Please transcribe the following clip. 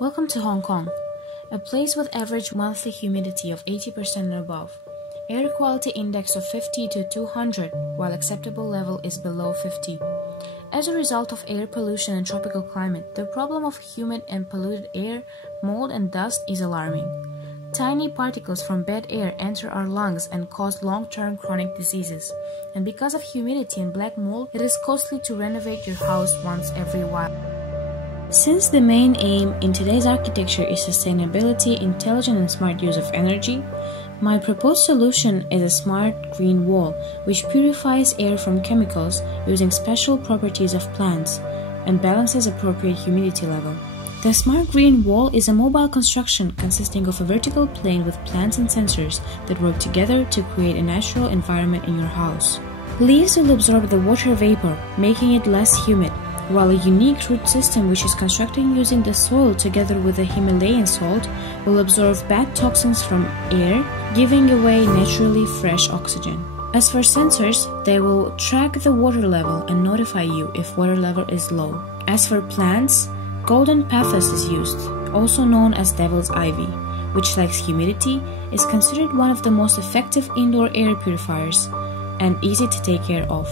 Welcome to Hong Kong, a place with average monthly humidity of 80% and above, air quality index of 50 to 200, while acceptable level is below 50. As a result of air pollution and tropical climate, the problem of humid and polluted air, mold and dust is alarming. Tiny particles from bad air enter our lungs and cause long-term chronic diseases. And because of humidity and black mold, it is costly to renovate your house once every while. Since the main aim in today's architecture is sustainability, intelligent and smart use of energy, my proposed solution is a smart green wall which purifies air from chemicals using special properties of plants and balances appropriate humidity level. The smart green wall is a mobile construction consisting of a vertical plane with plants and sensors that work together to create a natural environment in your house. Leaves will absorb the water vapor, making it less humid, while a unique root system which is constructed using the soil together with the Himalayan salt will absorb bad toxins from air, giving away naturally fresh oxygen. As for sensors, they will track the water level and notify you if water level is low. As for plants, golden pothos is used, also known as devil's ivy, which likes humidity, is considered one of the most effective indoor air purifiers and easy to take care of.